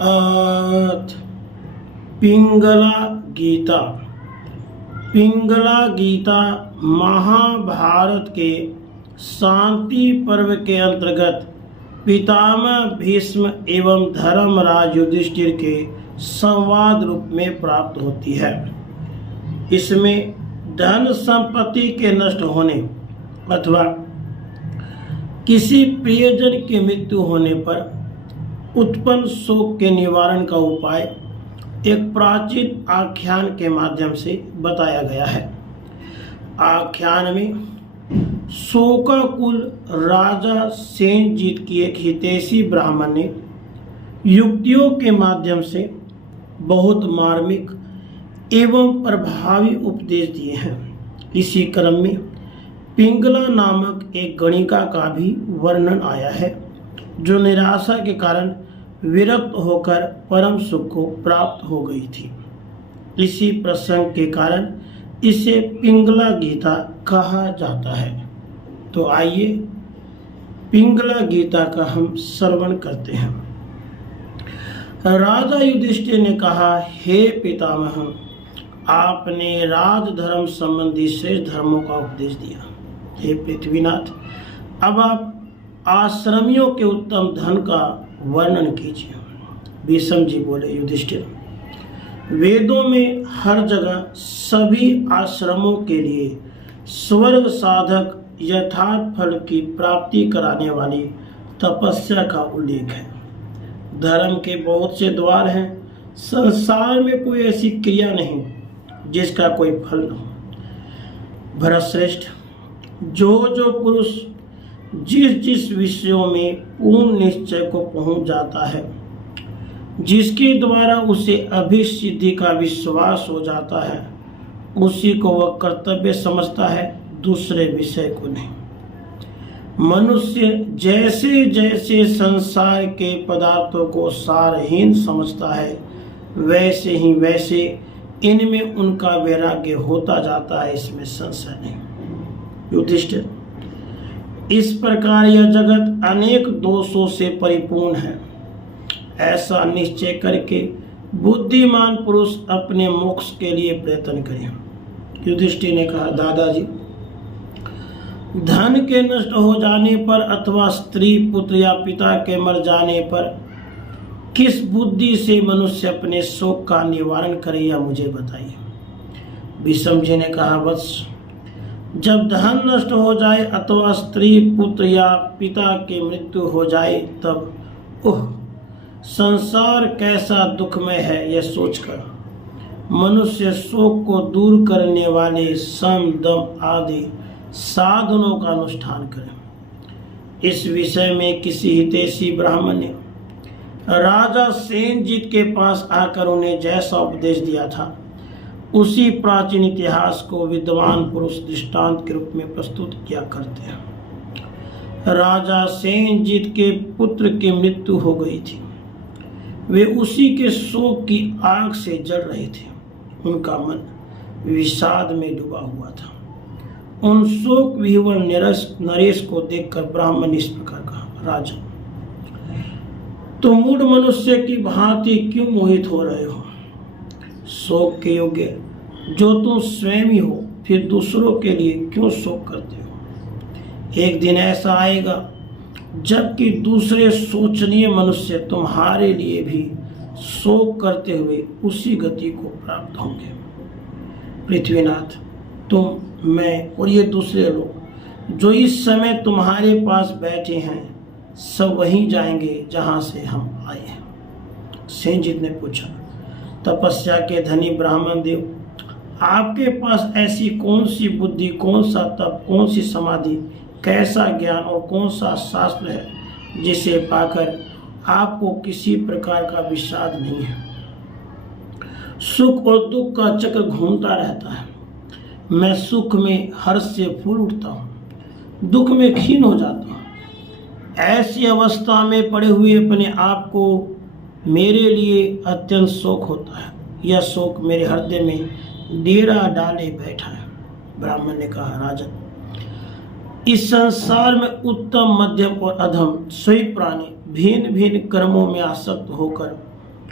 पिंगला गीता। पिंगला गीता महाभारत के शांति पर्व के अंतर्गत पितामह भीष्म एवं धर्मराज युधिष्ठिर के संवाद रूप में प्राप्त होती है। इसमें धन संपत्ति के नष्ट होने अथवा किसी प्रियजन की मृत्यु होने पर उत्पन्न शोक के निवारण का उपाय एक प्राचीन आख्यान के माध्यम से बताया गया है। आख्यान में शोकाकुल राजा सेनजीत की एक हितैषी ब्राह्मण ने युक्तियों के माध्यम से बहुत मार्मिक एवं प्रभावी उपदेश दिए हैं। इसी क्रम में पिंगला नामक एक गणिका का भी वर्णन आया है, जो निराशा के कारण विरक्त होकर परम सुख को प्राप्त हो गई थी। इसी प्रसंग के कारण इसे पिंगला गीता कहा जाता है। तो आइए पिंगला गीता का हम श्रवण करते हैं। राजा युधिष्ठिर ने कहा, हे पितामह, आपने राजधर्म संबंधी श्रेष्ठ धर्मों का उपदेश दिया। हे पृथ्वीनाथ, अब आप आश्रमियों के उत्तम धन का वर्णन कीजिए। भीष्म जी बोले, युधिष्ठिर, वेदों में हर जगह सभी आश्रमों के लिए स्वर्ग साधक यथार्थ फल की प्राप्ति कराने वाली तपस्या का उल्लेख है। धर्म के बहुत से द्वार हैं, संसार में कोई ऐसी क्रिया नहीं जिसका कोई फल न हो। भरतश्रेष्ठ, जो पुरुष जिस विषयों में पूर्ण निश्चय को पहुंच जाता है, जिसके द्वारा उसे अभिसिद्धि का विश्वास हो जाता है, उसी को वह कर्तव्य समझता है, दूसरे विषय को नहीं। मनुष्य जैसे जैसे संसार के पदार्थों को सारहीन समझता है, वैसे ही वैसे इनमें उनका वैराग्य होता जाता है, इसमें संशय नहीं। युधिष्ठिर, इस प्रकार यह जगत अनेक दोषों से परिपूर्ण है। ऐसा निश्चय करके बुद्धिमान पुरुष अपने मोक्ष के लिए प्रयत्न करें। युधिष्ठिर ने कहा, दादाजी, धन के नष्ट हो जाने पर अथवा स्त्री पुत्र या पिता के मर जाने पर किस बुद्धि से मनुष्य अपने शोक का निवारण करे, या मुझे बताइए। भीष्म जी ने कहा, वत्स, जब धन नष्ट हो जाए अथवा स्त्री पुत्र या पिता की मृत्यु हो जाए, तब संसार कैसा दुखमय है, यह सोचकर मनुष्य शोक को दूर करने वाले सम दम आदि साधनों का अनुष्ठान करें। इस विषय में किसी हितैषी ब्राह्मण ने राजा सेनजीत के पास आकर उन्हें जैसा उपदेश दिया था, उसी प्राचीन इतिहास को विद्वान पुरुष दृष्टांत के रूप में प्रस्तुत किया करते हैं। राजा सेनजीत के पुत्र की मृत्यु हो गई थी। वे उसी के शोक की आग से जल रहे थे। उनका मन विषाद में डूबा हुआ था। उन शोक विह्वल नरेश को देखकर ब्राह्मण इस प्रकार कहा, राजा, तुम मूढ़ मनुष्य की भांति क्यों मोहित हो रहे हो? शोक के योग्य जो तुम स्वयं ही हो, फिर दूसरों के लिए क्यों शोक करते हो? एक दिन ऐसा आएगा जबकि दूसरे शोचनीय मनुष्य तुम्हारे लिए भी शोक करते हुए उसी गति को प्राप्त होंगे। पृथ्वीनाथ, तुम, मैं और ये दूसरे लोग जो इस समय तुम्हारे पास बैठे हैं, सब वहीं जाएंगे जहां से हम आए हैं। सेनजीत ने पूछा, तपस्या के धनी ब्राह्मण देव, आपके पास ऐसी कौन सी बुद्धि, कौन सा तप, कौन सी समाधि, कैसा ज्ञान और कौन सा शास्त्र है जिसे पाकर आपको किसी प्रकार का विषाद नहीं है? सुख और दुख का चक्र घूमता रहता है। मैं सुख में हर्ष से फूल उठता हूँ, दुख में क्षीण हो जाता हूँ। ऐसी अवस्था में पड़े हुए अपने आप को मेरे लिए अत्यंत शोक होता है। यह शोक मेरे हृदय में डेरा डाले बैठा है। ब्राह्मण ने कहा, राजन, इस संसार में उत्तम, मध्यम और अधम सभी प्राणी भिन्न भिन्न कर्मों में आसक्त होकर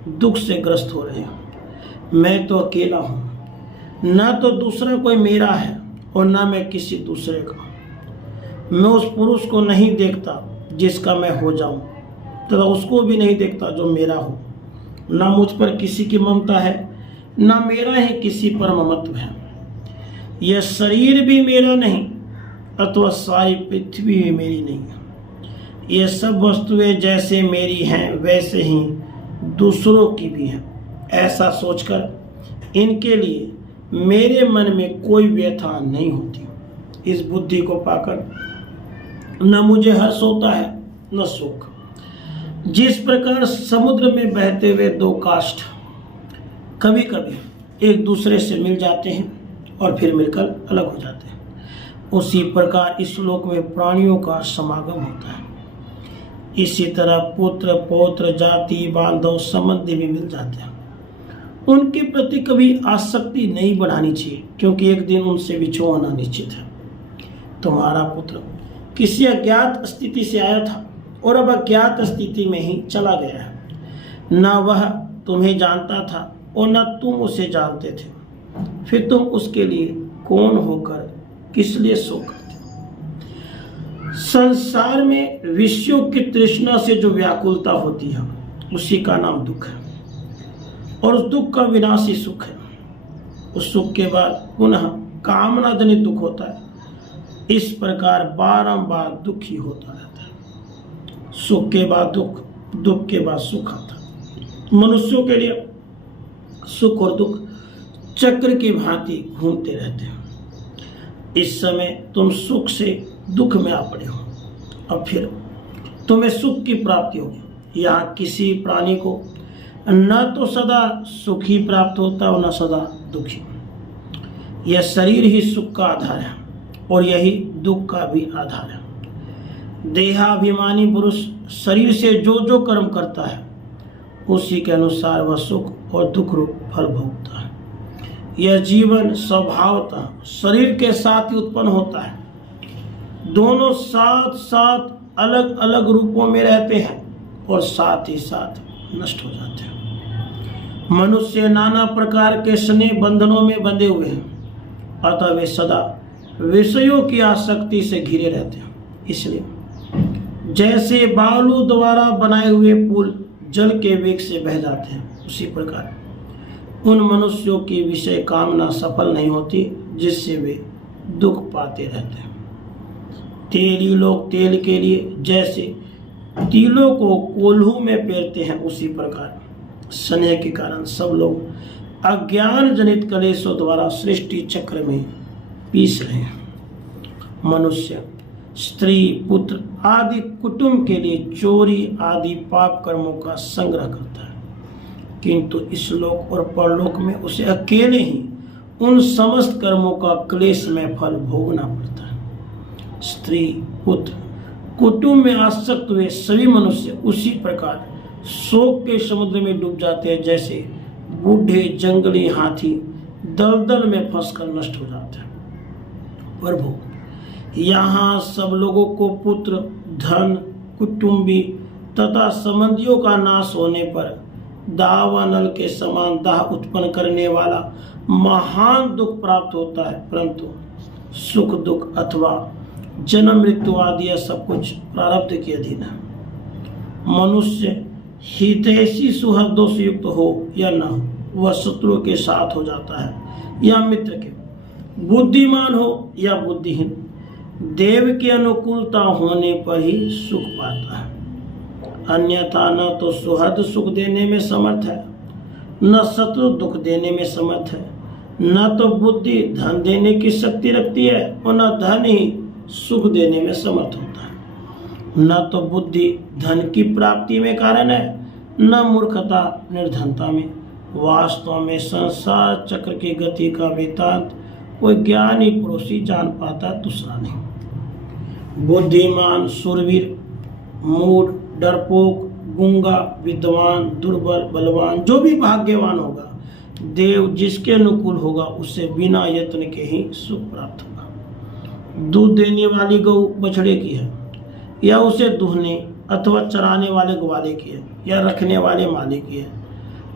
दुख से ग्रस्त हो रहे हो। मैं तो अकेला हूँ, ना तो दूसरा कोई मेरा है और ना मैं किसी दूसरे का। मैं उस पुरुष को नहीं देखता जिसका मैं हो जाऊं, तथा उसको भी नहीं देखता जो मेरा हो। ना मुझ पर किसी की ममता है, ना मेरा ही किसी पर ममत्व है। यह शरीर भी मेरा नहीं, अथवा सारी पृथ्वी भी मेरी नहीं है। ये सब वस्तुएं जैसे मेरी हैं वैसे ही दूसरों की भी हैं। ऐसा सोचकर इनके लिए मेरे मन में कोई व्यथा नहीं होती। इस बुद्धि को पाकर न मुझे हर्ष होता है न सुख। जिस प्रकार समुद्र में बहते हुए दो काष्ठ कभी कभी एक दूसरे से मिल जाते हैं और फिर मिलकर अलग हो जाते हैं, उसी प्रकार इस लोक में प्राणियों का समागम होता है। इसी तरह पुत्र पौत्र जाति बांधव संबंधी भी मिल जाते हैं। उनके प्रति कभी आसक्ति नहीं बढ़ानी चाहिए, क्योंकि एक दिन उनसे विछोह होना निश्चित है। तुम्हारा पुत्र किसी अज्ञात स्थिति से आया था और अब अज्ञात स्थिति में ही चला गया है। न वह तुम्हें जानता था और न तुम उसे जानते थे। फिर तुम उसके लिए कौन होकर किस लिए शोक करते? संसार में विषयों की तृष्णा से जो व्याकुलता होती है उसी का नाम दुख है, और उस दुख का विनाशी सुख है। उस सुख के बाद पुनः कामना जनित दुख होता है। इस प्रकार बारंबार दुख ही होता रहता है। सुख के बाद दुख, दुख के बाद सुख आता है। मनुष्यों के लिए सुख और दुख चक्र की भांति घूमते रहते हैं। इस समय तुम सुख से दुख में आ पड़े हो, अब फिर तुम्हें सुख की प्राप्ति होगी। यहाँ किसी प्राणी को न तो सदा सुखी प्राप्त होता और न सदा दुखी। यह शरीर ही सुख का आधार है और यही दुख का भी आधार है। देहाभिमानी पुरुष शरीर से जो जो कर्म करता है उसी के अनुसार वह सुख और दुख रूप फल भोगता है। यह जीवन स्वभावतः शरीर के साथ ही उत्पन्न होता है। दोनों साथ साथ अलग अलग रूपों में रहते हैं और साथ ही साथ नष्ट हो जाते हैं। मनुष्य नाना प्रकार के स्नेह बंधनों में बंधे हुए हैं, अतः वे सदा विषयों की आसक्ति से घिरे रहते हैं। इसलिए जैसे बालू द्वारा बनाए हुए पुल जल के वेग से बह जाते हैं, उसी प्रकार उन मनुष्यों की विषय कामना सफल नहीं होती, जिससे वे दुख पाते रहते हैं। तेली लोग तेल के लिए जैसे तिलों को कोल्हू में पेरते हैं, उसी प्रकार स्नेह के कारण सब लोग अज्ञान जनित कलेशों द्वारा सृष्टि चक्र में पीस रहे हैं। मनुष्य स्त्री पुत्र आदि कुटुंब के लिए चोरी आदि पाप कर्मों का संग्रह करता है, किंतु इस लोक और परलोक में उसे अकेले ही उन समस्त कर्मों का क्लेश में फल भोगना पड़ता है। स्त्री पुत्र कुटुंब में आसक्त हुए सभी मनुष्य उसी प्रकार शोक के समुद्र में डूब जाते हैं, जैसे बूढ़े जंगली हाथी दलदल में फंसकर नष्ट हो जाते हैं। प्रभु, यहाँ सब लोगों को पुत्र धन कुटुंबी तथा संबंधियों का नाश होने पर दावानल के समान दाह उत्पन्न करने वाला महान दुख प्राप्त होता है, परंतु सुख दुख अथवा जन्म मृत्यु आदि यह सब कुछ प्रारब्ध के अधीन है। मनुष्य हितैषी सुहृदों से युक्त हो या न हो, वह शत्रु के साथ हो जाता है या मित्र के, बुद्धिमान हो या बुद्धिहीन, देव की अनुकूलता होने पर ही सुख पाता है। अन्यथा न तो सुहृद सुख देने में समर्थ है, न शत्रु दुख देने में समर्थ है, न तो बुद्धि धन देने की शक्ति रखती है और न धन ही सुख देने में समर्थ होता है। न तो बुद्धि धन की प्राप्ति में कारण है, न मूर्खता निर्धनता में। वास्तव में संसार चक्र की गति का वृत्तांत कोई ज्ञानी पुरुष ही जान पाता, दूसरा नहीं। बुद्धिमान शूरवीर मूढ़ डरपोक गूंगा विद्वान दुर्बल बलवान जो भी भाग्यवान होगा, देव जिसके अनुकूल होगा उसे बिना यत्न के ही सुख प्राप्त होगा। दूध देने वाली गौ बछड़े की है या उसे दूहने अथवा चराने वाले ग्वाले की है या रखने वाले मालिक की है,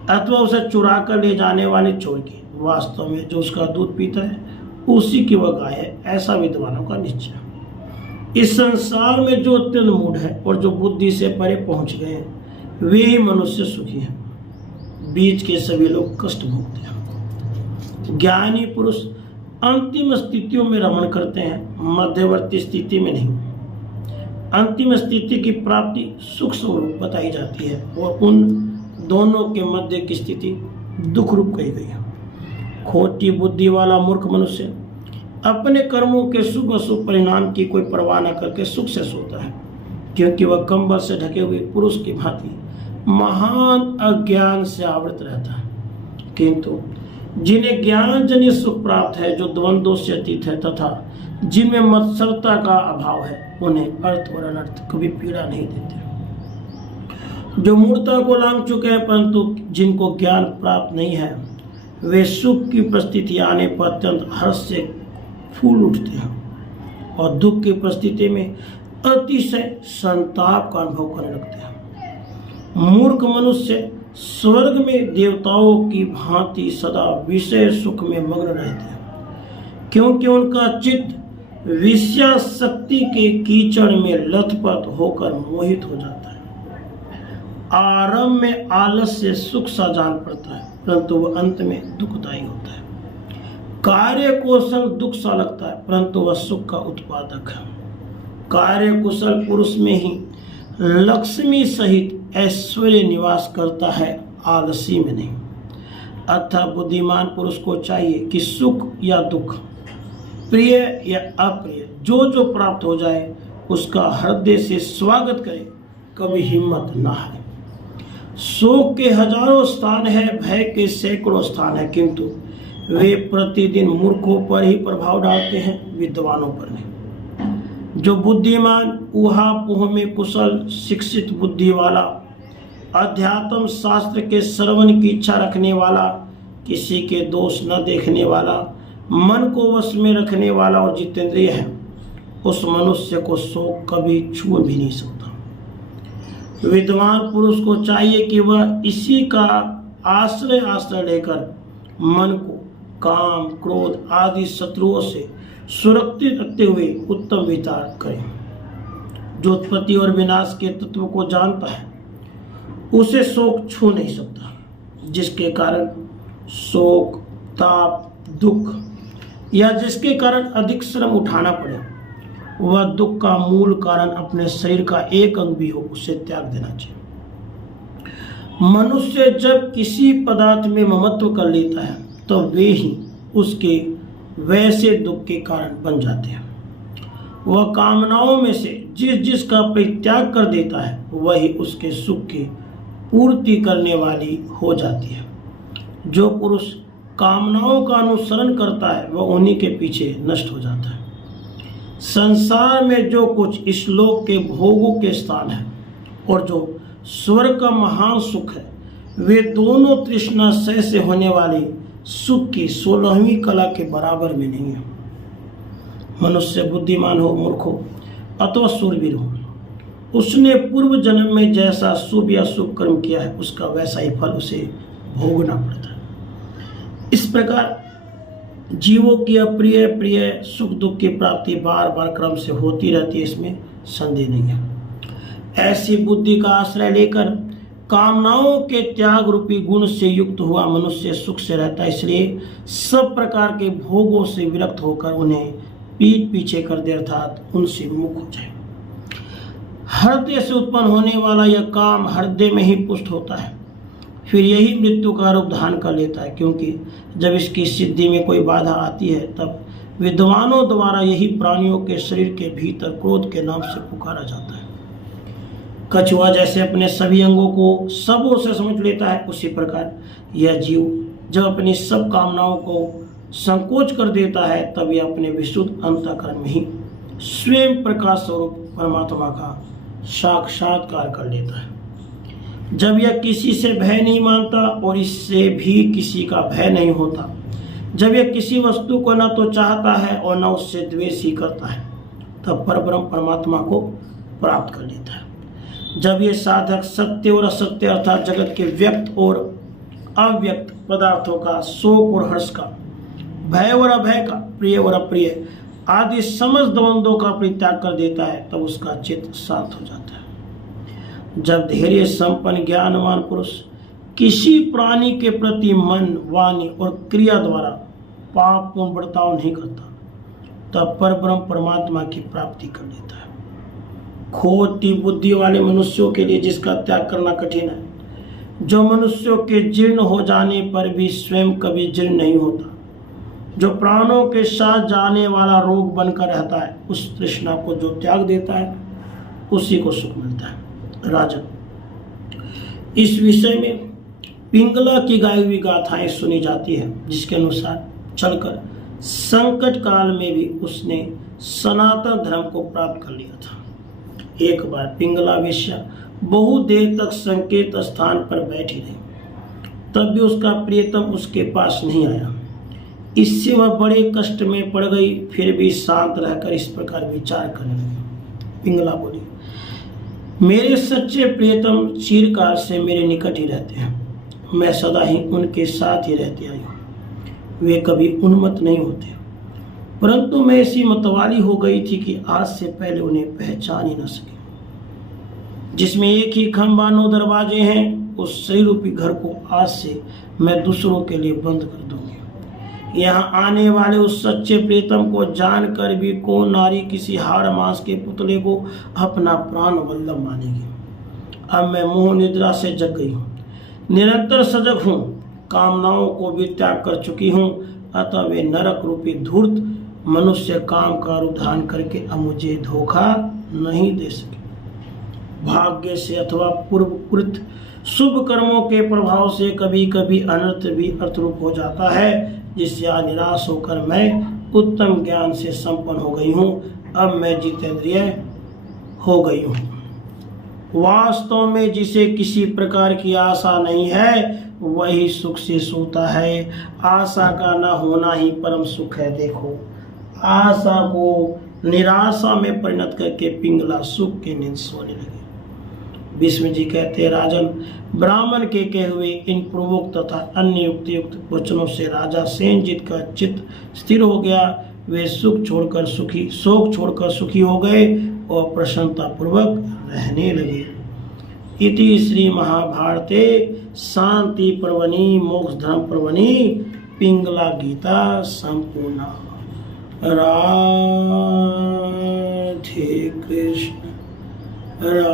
अथवा उसे चुरा कर ले जाने वाले चोर की। वास्तव में जो उसका दूध पीता है उसी की वह गाय है, ऐसा विद्वानों का निश्चय। इस संसार में जो अत्यंत मूढ़ है और जो बुद्धि से परे पहुंच गए हैं वे ही मनुष्य सुखी हैं। बीच के सभी लोग कष्ट भोगते हैं। ज्ञानी पुरुष अंतिम स्थितियों में रमण करते हैं, मध्यवर्ती स्थिति में नहीं। अंतिम स्थिति की प्राप्ति सुख स्वरूप बताई जाती है और उन दोनों के मध्य की स्थिति दुख रूप कही गई है। खोटी बुद्धि वाला मूर्ख मनुष्य अपने कर्मों के शुभ अशुभ परिणाम की कोई परवाह न करके सुख से सोता है, क्योंकि वह कंबल से ढके हुए पुरुष की भांति महान अज्ञान से आवृत रहता है। किंतु जिन्हें ज्ञान जनित सुख प्राप्त है, जो द्वंद्वों से अतीत है तथा जिनमें मत्सरता का अभाव है, उन्हें अर्थ और अनर्थ कभी पीड़ा नहीं देते। जो मूर्खता को लांघ चुके हैं परंतु जिनको ज्ञान प्राप्त नहीं है, वे सुख की परिस्थिति आने पर अत्यंत हर्ष से फूल उठते हैं और दुख की परिस्थिति में अतिशय संताप का अनुभव करने लगते हैं। मूर्ख मनुष्य स्वर्ग में देवताओं की भांति सदा विषय सुख में मग्न रहते हैं, क्योंकि उनका चित्त विषयासक्ति के कीचड़ में लथपथ होकर मोहित हो जाता है। आरंभ में आलस से सुख सा जान पड़ता है, परंतु वह अंत में दुखदायी होता है। कार्य कौशल दुख सा लगता है, परंतु वह सुख का उत्पादक है। कार्य कुशल पुरुष में ही लक्ष्मी सहित ऐश्वर्य निवास करता है, आलसी में नहीं। अतः बुद्धिमान पुरुष को चाहिए कि सुख या दुख, प्रिय या अप्रिय, जो जो प्राप्त हो जाए उसका हृदय से स्वागत करे, कभी हिम्मत न हारे। शोक के हजारों स्थान है, भय के सैकड़ों स्थान है, किंतु वे प्रतिदिन मूर्खों पर ही प्रभाव डालते हैं, विद्वानों पर नहीं। जो बुद्धिमान ऊहापोह में कुशल शिक्षित बुद्धि वाला, अध्यात्म शास्त्र के श्रवण की इच्छा रखने वाला, किसी के दोष न देखने वाला, मन को वश में रखने वाला और जितेंद्रिय है, उस मनुष्य को शोक कभी छू भी नहीं सकता। विद्वान पुरुष को चाहिए कि वह इसी का आश्रय लेकर मन को काम, क्रोध आदि शत्रुओं से सुरक्षित रखते हुए उत्तम विचार करे। जो उत्पत्ति और विनाश के तत्व को जानता है उसे शोक छू नहीं सकता। जिसके कारण शोक, ताप, दुख या जिसके कारण अधिक श्रम उठाना पड़े, वह दुख का मूल कारण अपने शरीर का एक अंग भी हो, उसे त्याग देना चाहिए। मनुष्य जब किसी पदार्थ में ममत्व कर लेता है तो वे ही उसके वैसे दुख के कारण बन जाते हैं। वह कामनाओं में से जिसका परित्याग कर देता है वही उसके सुख की पूर्ति करने वाली हो जाती है। जो पुरुष कामनाओं का अनुसरण करता है वह उन्हीं के पीछे नष्ट हो जाता है। संसार में जो कुछ इस लोक के भोगों के स्थान है और जो स्वर्ग का महान सुख है, वे दोनों तृष्णाशय से होने वाले सुख की 16वीं कला के बराबर में नहीं है। मनुष्य बुद्धिमान हो, मूर्ख हो अथवा शूरवीर हो, उसने पूर्व जन्म में जैसा शुभ या शुभ कर्म किया है उसका वैसा ही फल उसे भोगना पड़ता है। इस प्रकार जीवों की अप्रिय प्रिय सुख दुख की प्राप्ति बार बार क्रम से होती रहती है, इसमें संदेह नहीं है। ऐसी बुद्धि का आश्रय लेकर कामनाओं के त्याग रूपी गुण से युक्त हुआ मनुष्य सुख से रहता है। इसलिए सब प्रकार के भोगों से विरक्त होकर उन्हें पीठ पीछे कर दे, अर्थात उनसे विमुख हो जाए। हृदय से उत्पन्न होने वाला यह काम हृदय में ही पुष्ट होता है, फिर यही मृत्यु का रूप धारण कर लेता है। क्योंकि जब इसकी सिद्धि में कोई बाधा आती है तब विद्वानों द्वारा यही प्राणियों के शरीर के भीतर क्रोध के नाम से पुकारा जाता है। कछुआ जैसे अपने सभी अंगों को सबों से समझ लेता है, उसी प्रकार यह जीव जब अपनी सब कामनाओं को संकोच कर देता है तब यह अपने विशुद्ध अंतःकरण में ही स्वयं प्रकाश स्वरूप परमात्मा का साक्षात्कार कर लेता है। जब यह किसी से भय नहीं मानता और इससे भी किसी का भय नहीं होता, जब यह किसी वस्तु को न तो चाहता है और न उससे द्वेष ही करता है, तब परब्रह्म परमात्मा को प्राप्त कर लेता है। जब ये साधक सत्य और असत्य अर्थात जगत के व्यक्त और अव्यक्त पदार्थों का, शोक और हर्ष का, भय और अभय का, प्रिय और अप्रिय आदि समस्त द्वंद्वों का परित्याग कर देता है, तब उसका चित्त शांत हो जाता है। जब धैर्य संपन्न ज्ञानवान पुरुष किसी प्राणी के प्रति मन, वाणी और क्रिया द्वारा पापपूर्ण बर्ताव नहीं करता, तब परब्रह्म परमात्मा की प्राप्ति कर लेता है। खोटी बुद्धि वाले मनुष्यों के लिए जिसका त्याग करना कठिन है, जो मनुष्यों के जीर्ण हो जाने पर भी स्वयं कभी जीर्ण नहीं होता, जो प्राणों के साथ जाने वाला रोग बनकर रहता है, उस तृष्णा को जो त्याग देता है उसी को सुख मिलता है। राजन, इस विषय में पिंगला की गाई हुई गाथाएं सुनी जाती है, जिसके अनुसार चलकर संकट काल में भी उसने सनातन धर्म को प्राप्त कर लिया था। एक बार पिंगला वेश्या बहुत देर तक संकेत स्थान पर बैठी रही, तब भी उसका प्रियतम उसके पास नहीं आया। इससे वह बड़े कष्ट में पड़ गई, फिर भी शांत रहकर इस प्रकार विचार करने लगी। पिंगला बोली, मेरे सच्चे प्रियतम चिरकाल से मेरे निकट ही रहते हैं, मैं सदा ही उनके साथ ही रहती आई हूँ, वे कभी उन्मत्त नहीं होते, परंतु मैं ऐसी मतवाली हो गई थी कि आज से पहले उन्हें पहचान ही न सके। जिसमें एक ही खंभा 9 दरवाजे हैं, उस सही रूपी घर को आज से मैं दूसरों के लिए बंद कर दूंगी। यहाँ आने वाले उस सच्चे प्रीतम को जानकर भी कौन नारी किसी हाड़ मांस के पुतले को अपना प्राण वल्लभ मानेगी। अब मैं मोह निद्रा से जग गई हूँ, निरंतर सजग हूँ, कामनाओं को भी त्याग कर चुकी हूँ, अतः वे नरक रूपी धूर्त मनुष्य काम का रूप धारण करके अब मुझे धोखा नहीं दे सके। भाग्य से अथवा पूर्वकृत शुभ कर्मों के प्रभाव से कभी कभी अनर्थ भी अर्थरूप हो जाता है, जिससे आज निराश होकर मैं उत्तम ज्ञान से संपन्न हो गई हूँ। अब मैं जितेंद्रिय हो गई हूँ। वास्तव में जिसे किसी प्रकार की आशा नहीं है, वही सुख से सोता है। आशा का न होना ही परम सुख है। देखो, आशा को निराशा में परिणत करके पिंगला सुख के नींद सोने लगे। भीष्म जी कहते हैं, राजन, ब्राह्मण के कहे हुए इन पूर्वोक्त तथा अन्य युक्त वचनों से राजा सेनजीत का चित्त स्थिर हो गया। वे शोक छोड़कर सुखी हो गए और प्रसन्नता पूर्वक रहने लगे। इति श्री महाभारते शांति पर्वणि मोक्ष धर्म पर्वणि पिंगला गीता संपूर्णा। राधे कृष्ण।